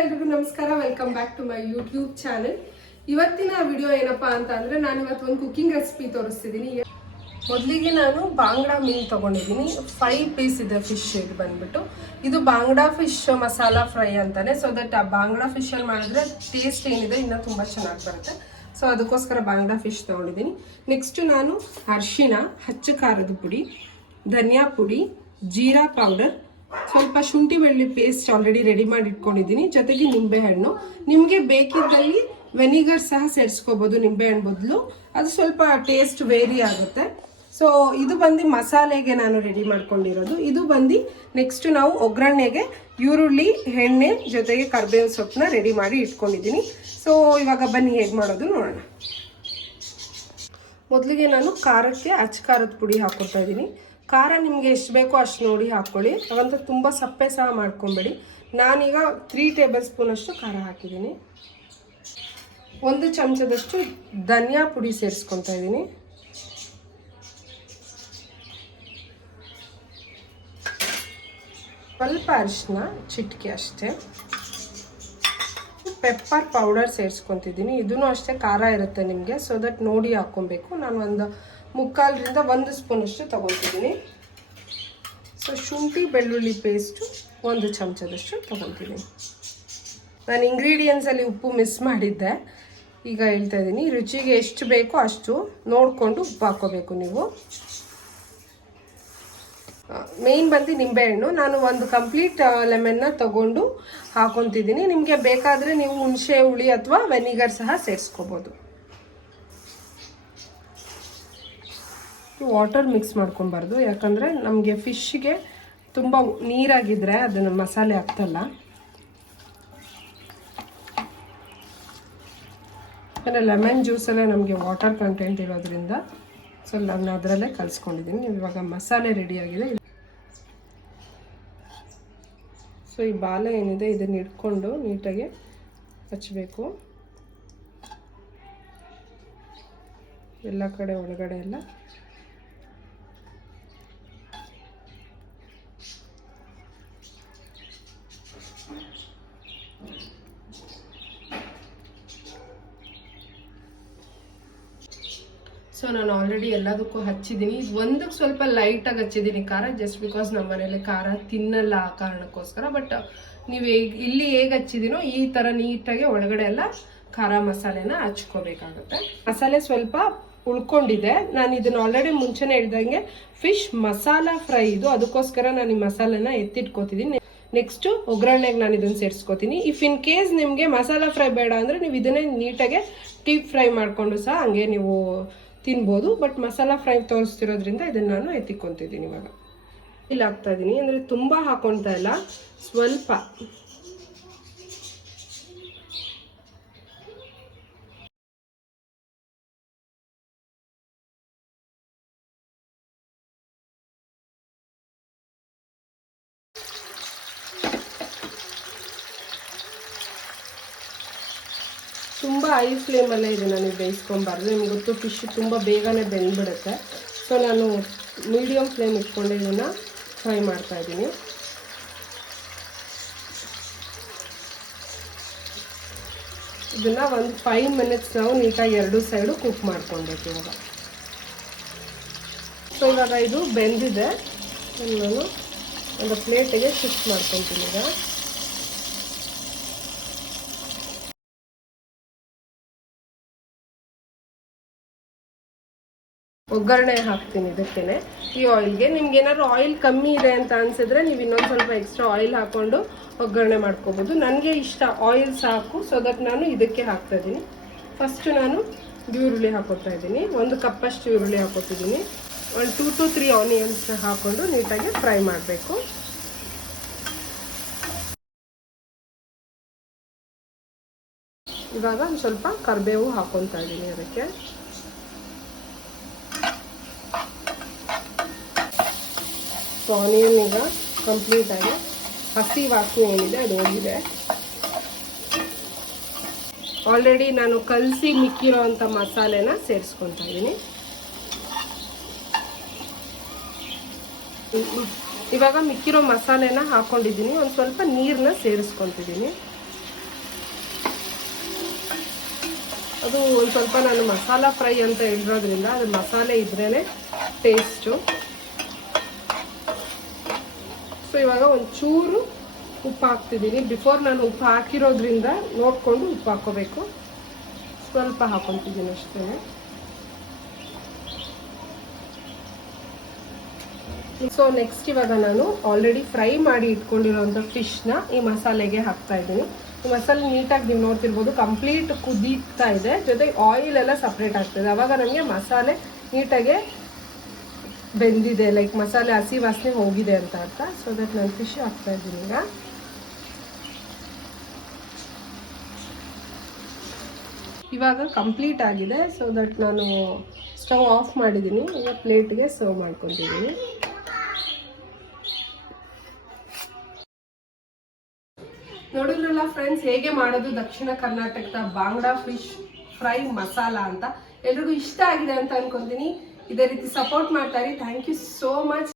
ಎಲ್ರಿಗೂ ನಮಸ್ಕಾರ. Welcome back to my YouTube channel. ಇವತ್ತಿನ ವಿಡಿಯೋ ಏನಪ್ಪಾ ಅಂತ ಅಂದ್ರೆ ನಾನು ಇವತ್ತು ಒಂದು ಕುಕಿಂಗ್ ರೆಸಿಪಿ ತೋರಿಸ್ತಿದ್ದೀನಿ. ಮೊದಲಿಗೆ ನಾನು ಬಾಂಗ್ಡಾ ಮೀನು ತಗೊಂಡಿದ್ದೀನಿ. 5 ಪೀಸ್ ಇದೆ ಫಿಶ್. ಇದು ಬಂದ್ಬಿಟ್ಟು ಇದು ಬಾಂಗ್ಡಾ ಫಿಶ್ ಮಸಾಲಾ ಫ್ರೈ ಅಂತಾನೆ. ಸೊ ದಟ್ ಆ ಬಾಂಗ್ಡಾ ಫಿಶ್ ಅಲ್ಲಿ ಮಾಡಿದ್ರೆ ಟೇಸ್ಟ್ ಏನಿದೆ ಇನ್ನೂ ತುಂಬಾ ಚೆನ್ನಾಗಿ ಬರುತ್ತೆ. ಸೊ ಅದಕ್ಕೋಸ್ಕರ ಬಾಂಗ್ಡಾ ಫಿಶ್ ತಗೊಂಡಿದ್ದೀನಿ. ನೆಕ್ಸ್ಟ್ ನಾನು ಅರಿಶಿನ, ಹಚ್ಚ ಖಾರದ ಪುಡಿ, ಧನಿಯಾ ಪುಡಿ, ಜೀರಾ ಪೌಡರ್, ಸ್ವಲ್ಪ ಶುಂಠಿ ಬೆಳ್ಳುಳ್ಳಿ ಪೇಸ್ಟ್ ಆಲ್ರೆಡಿ ರೆಡಿ ಮಾಡಿ ಇಟ್ಕೊಂಡಿದ್ದೀನಿ. ಜೊತೆಗೆ ನಿಂಬೆಹಣ್ಣು. ನಿಮಗೆ ಬೇಕಿದ್ದಲ್ಲಿ ವೆನಿಗರ್ ಸಹ ಸೇರಿಸ್ಕೋಬಹುದು ನಿಂಬೆಹಣ್ಣು ಬದಲು. ಅದು ಸ್ವಲ್ಪ ಟೇಸ್ಟ್ ವೇರಿ ಆಗುತ್ತೆ. ಸೊ ಇದು ಬಂದು ಮಸಾಲೆಗೆ ನಾನು ರೆಡಿ ಮಾಡ್ಕೊಂಡಿರೋದು. ಇದು ಬಂದು ನೆಕ್ಸ್ಟ್ ನಾವು ಒಗ್ಗರಣೆಗೆ ಈರುಳ್ಳಿ, ಎಣ್ಣೆ ಜೊತೆಗೆ ಕರ್ಬೇವಿನ ಸೊಪ್ಪನ್ನ ರೆಡಿ ಮಾಡಿ ಇಟ್ಕೊಂಡಿದ್ದೀನಿ. ಸೊ ಇವಾಗ ಬನ್ನಿ ಹೇಗೆ ಮಾಡೋದು ನೋಡೋಣ. ಮೊದಲಿಗೆ ನಾನು ಖಾರಕ್ಕೆ ಅಚ್ಚ ಖಾರದ ಪುಡಿ ಹಾಕೊಳ್ತಾ ಇದ್ದೀನಿ. ಖಾರ ನಿಮಗೆ ಎಷ್ಟು ಬೇಕೋ ಅಷ್ಟು ನೋಡಿ ಹಾಕ್ಕೊಳ್ಳಿ. ಅವಂತ ತುಂಬ ಸಪ್ಪೆ ಸಹ ಮಾಡ್ಕೊಬೇಡಿ. ನಾನೀಗ 3 ಟೇಬಲ್ ಸ್ಪೂನ್ ಅಷ್ಟು ಖಾರ ಹಾಕಿದ್ದೀನಿ. 1 ಚಮಚದಷ್ಟು ಧನಿಯಾ ಪುಡಿ ಸೇರಿಸ್ಕೊತಾ ಇದ್ದೀನಿ. ಸ್ವಲ್ಪ ಅರಿಶಿನ, ಚಿಟಿಕೆ ಅಷ್ಟೇ. ಪೆಪ್ಪರ್ ಪೌಡರ್ ಸೇರಿಸ್ಕೊತಿದ್ದೀನಿ. ಇದೂ ಅಷ್ಟೇ ಖಾರ ಇರುತ್ತೆ ನಿಮಗೆ. ಸೊ ದಟ್ ನೋಡಿ ಹಾಕ್ಕೊಬೇಕು. ನಾನು ಒಂದು 3/4ರಿಂದ 1 ಸ್ಪೂನ್ ಅಷ್ಟು ತೊಗೊತಿದ್ದೀನಿ. ಸೊ ಶುಂಠಿ ಬೆಳ್ಳುಳ್ಳಿ ಪೇಸ್ಟು 1 ಚಮಚದಷ್ಟು ತೊಗೊತಿದ್ದೀನಿ. ನಾನು ಇಂಗ್ರೀಡಿಯೆಂಟ್ಸಲ್ಲಿ ಉಪ್ಪು ಮಿಸ್ ಮಾಡಿದ್ದೆ, ಈಗ ಹೇಳ್ತಾ ಇದ್ದೀನಿ. ರುಚಿಗೆ ಎಷ್ಟು ಬೇಕೋ ಅಷ್ಟು ನೋಡಿಕೊಂಡು ಉಪ್ಪು ಹಾಕ್ಕೋಬೇಕು ನೀವು. ಮೇಯ್ನ್ ಬಂದು ನಿಂಬೆಹಣ್ಣು. ನಾನು ಒಂದು ಕಂಪ್ಲೀಟ್ ಲೆಮನ್ನ ತಗೊಂಡು ಹಾಕೊತಿದ್ದೀನಿ. ನಿಮಗೆ ಬೇಕಾದರೆ ನೀವು ಹುಣಸೆ ಹುಳಿ ಅಥವಾ ವೆನಿಗರ್ ಸಹ ಸೇರಿಸ್ಕೋಬೋದು. ವಾಟರ್ ಮಿಕ್ಸ್ ಮಾಡ್ಕೊಬಾರ್ದು, ಯಾಕಂದರೆ ನಮಗೆ ಫಿಶ್ಗೆ ತುಂಬ ನೀರಾಗಿದ್ದರೆ ಅದನ್ನು ಮಸಾಲೆ ಆಗ್ತಲ್ಲ. ಯಾಕಂದರೆ ಲೆಮನ್ ಜ್ಯೂಸಲ್ಲೇ ನಮಗೆ ವಾಟರ್ ಕಂಟೆಂಟ್ ಇರೋದ್ರಿಂದ ಸೊ ನಾನು ಅದರಲ್ಲೇ ಕಲಿಸ್ಕೊಂಡಿದ್ದೀನಿ. ಇವಾಗ ಮಸಾಲೆ ರೆಡಿಯಾಗಿದೆ. ಸೊ ಈ ಬಾಲ ಏನಿದೆ ಇದನ್ನು ಇಟ್ಕೊಂಡು ನೀಟಾಗಿ ಹಚ್ಚಬೇಕು. ಎಲ್ಲ ಕಡೆ ಒಳಗಡೆ ಎಲ್ಲ. ಸೊ ನಾನು ಆಲ್ರೆಡಿ ಎಲ್ಲದಕ್ಕೂ ಹಚ್ಚಿದ್ದೀನಿ. ಒಂದಕ್ಕೆ ಸ್ವಲ್ಪ ಲೈಟಾಗಿ ಹಚ್ಚಿದ್ದೀನಿ ಖಾರ, ಜಸ್ಟ್ ಬಿಕಾಸ್ ನಮ್ಮ ಮನೇಲಿ ಖಾರ ತಿನ್ನಲ್ಲ ಆ ಕಾರಣಕ್ಕೋಸ್ಕರ. ಬಟ್ ನೀವು ಇಲ್ಲಿ ಹೇಗೆ ಹಚ್ಚಿದ್ದೀನೋ ಈ ಥರ ನೀಟಾಗಿ ಒಳಗಡೆ ಎಲ್ಲ ಖಾರ ಮಸಾಲೆನ ಹಚ್ಕೋಬೇಕಾಗುತ್ತೆ. ಮಸಾಲೆ ಸ್ವಲ್ಪ ಉಳ್ಕೊಂಡಿದೆ. ನಾನು ಇದನ್ನು ಆಲ್ರೆಡಿ ಮುಂಚೆನೇ ಹೇಳ್ದಂಗೆ ಫಿಶ್ ಮಸಾಲಾ ಫ್ರೈ ಇದು, ಅದಕ್ಕೋಸ್ಕರ ನಾನು ಈ ಮಸಾಲೆನ ಎತ್ತಿಟ್ಕೋತಿದ್ದೀನಿ. ನೆಕ್ಸ್ಟು ಒಗ್ಗರಣೆಗೆ ನಾನು ಇದನ್ನು ಸೇರಿಸ್ಕೋತೀನಿ. ಇಫ್ ಇನ್ ಕೇಸ್ ನಿಮಗೆ ಮಸಾಲಾ ಫ್ರೈ ಬೇಡ ಅಂದರೆ ನೀವು ಇದನ್ನೇ ನೀಟಾಗಿ ಡೀಪ್ ಫ್ರೈ ಮಾಡಿಕೊಂಡು ಸಹ ಹಂಗೆ ನೀವು ತಿನ್ಬೋದು. ಬಟ್ ಮಸಾಲಾ ಫ್ರೈ ತೋರಿಸ್ತಿರೋದ್ರಿಂದ ಇದನ್ನು ನಾನು ಎತ್ತಿಕ್ಕೊತಿದ್ದೀನಿ. ಇವಾಗ ಇಲ್ಲಿ ಹಾಕ್ತಾ ಇದ್ದೀನಿ, ಅಂದರೆ ತುಂಬ ಹಾಕೊಳ್ತಾ ಇಲ್ಲ, ಸ್ವಲ್ಪ. ತುಂಬ ಹೈ ಫ್ಲೇಮಲ್ಲೇ ಇದನ್ನು ನೀವು ಬೇಯಿಸ್ಕೊಬಾರ್ದು. ನಿಮ್ಗೆ ಗೊತ್ತು ಫಿಶ್ ತುಂಬ ಬೇಗನೆ ಬೆಂದ್ಬಿಡುತ್ತೆ. ಸೊ ನಾನು ಮೀಡಿಯಮ್ ಫ್ಲೇಮ್ ಇಟ್ಕೊಂಡು ಇದನ್ನು ಫ್ರೈ ಮಾಡ್ತಾ ಇದ್ದೀನಿ. ಇದನ್ನು ಒಂದು 5 ಮಿನಿಟ್ಸ್ ನಾವು ನೀಟಾಗಿ 2 ಸೈಡು ಕುಕ್ ಮಾಡ್ಕೊಬೇಕು ಇವಾಗ. ಸೊ ಇವಾಗ ಇದು ಬೆಂದಿದೆ. ನಾನು ಒಂದು ಪ್ಲೇಟಿಗೆ ಶಿಫ್ಟ್ ಮಾಡ್ಕೊತೀನಿ. ಈಗ ಒಗ್ಗರಣೆ ಹಾಕ್ತೀನಿ ಇದಕ್ಕೇನೆ, ಈ ಆಯಿಲ್ಗೆ. ನಿಮ್ಗೆ ಏನಾದ್ರು ಆಯಿಲ್ ಕಮ್ಮಿ ಇದೆ ಅಂತ ಅನ್ಸಿದ್ರೆ ನೀವು ಇನ್ನೊಂದು ಸ್ವಲ್ಪ ಎಕ್ಸ್ಟ್ರಾ ಆಯಿಲ್ ಹಾಕೊಂಡು ಒಗ್ಗರಣೆ ಮಾಡ್ಕೋಬೋದು. ನನಗೆ ಇಷ್ಟ ಆಯಿಲ್ ಸಾಕು. ಸೊ ದಟ್ ನಾನು ಇದಕ್ಕೆ ಹಾಕ್ತಾ ಇದ್ದೀನಿ. ಫಸ್ಟ್ ನಾನು ಈರುಳ್ಳಿ ಹಾಕೋತಾ ಇದ್ದೀನಿ. 1 ಕಪ್ಪಷ್ಟು ಈರುಳ್ಳಿ ಹಾಕೋತಿದ್ದೀನಿ. ಒಂದು 2 to 3 ಆನಿಯನ್ಸ್ ಹಾಕೊಂಡು ನೀಟಾಗಿ ಫ್ರೈ ಮಾಡಬೇಕು. ಇವಾಗ ಒಂದು ಸ್ವಲ್ಪ ಕರಿಬೇವು ಹಾಕೊತಾ ಇದ್ದೀನಿ ಅದಕ್ಕೆ. ಸೊ ಆನಿಯನ್ ಈಗ ಕಂಪ್ಲೀಟಾಗಿ ಹಸಿ ವಾಸನೆ ಏನಿದೆ ಅದು ಹೋಗಿದೆ. ಆಲ್ರೆಡಿ ನಾನು ಕಲಸಿ ಮಿಕ್ಕಿರೋ ಅಂಥ ಮಸಾಲೆನ ಸೇರಿಸ್ಕೊತಾ ಇದ್ದೀನಿ. ಇವಾಗ ಮಿಕ್ಕಿರೋ ಮಸಾಲೆನ ಹಾಕೊಂಡಿದ್ದೀನಿ. ಒಂದು ಸ್ವಲ್ಪ ನೀರನ್ನ ಸೇರಿಸ್ಕೊತಿದ್ದೀನಿ. ಅದು ಒಂದು ಸ್ವಲ್ಪ ನಾನು ಮಸಾಲ ಫ್ರೈ ಅಂತ ಹೇಳಿರೋದ್ರಿಂದ ಅದು ಮಸಾಲೆ ಇದ್ರೇ ಟೇಸ್ಟು. ಸೊ ಇವಾಗ ಒಂಚೂರು ಉಪ್ಪು ಹಾಕ್ತಿದ್ದೀನಿ. ಬಿಫೋರ್ ನಾನು ಉಪ್ಪು ಹಾಕಿರೋದ್ರಿಂದ ನೋಡಿಕೊಂಡು ಉಪ್ಪು ಹಾಕ್ಕೋಬೇಕು. ಸ್ವಲ್ಪ ಹಾಕ್ಕೊತಿದ್ದೀನಿ ಅಷ್ಟೇ. ಸೊ ನೆಕ್ಸ್ಟ್ ಇವಾಗ ನಾನು ಆಲ್ರೆಡಿ ಫ್ರೈ ಮಾಡಿ ಇಟ್ಕೊಂಡಿರೋಂಥ ಫಿಶ್ನ ಈ ಮಸಾಲೆಗೆ ಹಾಕ್ತಾ ಇದ್ದೀನಿ. ಈ ಮಸಾಲೆ ನೀಟಾಗಿ ನೀವು ನೋಡ್ತಿರ್ಬೋದು ಕಂಪ್ಲೀಟ್ ಕುದೀತಾ ಇದೆ, ಜೊತೆಗೆ ಆಯಿಲ್ ಎಲ್ಲ ಸಪ್ರೇಟ್ ಆಗ್ತದೆ. ಆವಾಗ ನನಗೆ ಮಸಾಲೆ ನೀಟಾಗೆ ಬೆಂದಿದೆ, ಲೈಕ್ ಮಸಾಲೆ ಹಸಿ ವಾಸನೆ ಹೋಗಿದೆ ಅಂತ ಅರ್ಥ. ಸೊ ದಟ್ ನಾನು ಫಿಶ್ ಹಾಕ್ತಾ ಇದ್ದೀನಿ. ಇವಾಗ ಕಂಪ್ಲೀಟ್ ಆಗಿದೆ. ಸೊ ದಟ್ ನಾನು ಸ್ಟವ್ ಆಫ್ ಮಾಡಿದ್ದೀನಿ. ಈಗ ಪ್ಲೇಟ್ಗೆ ಸರ್ವ್ ಮಾಡ್ಕೊತಿದ್ದೀನಿ. ನೋಡಿದ್ರಲ್ಲ ಫ್ರೆಂಡ್ಸ್, ಹೇಗೆ ಮಾಡೋದು ದಕ್ಷಿಣ ಕರ್ನಾಟಕದ ಬಾಂಗ್ಡಾ ಫಿಶ್ ಫ್ರೈ ಮಸಾಲ ಅಂತ. ಎಲ್ರಿಗೂ ಇಷ್ಟ ಆಗಿದೆ ಅಂತ ಅನ್ಕೊಂತೀನಿ. ಇದೇ ರೀತಿ ಸಪೋರ್ಟ್ ಮಾಡ್ತಾರೆ. Thank you so much.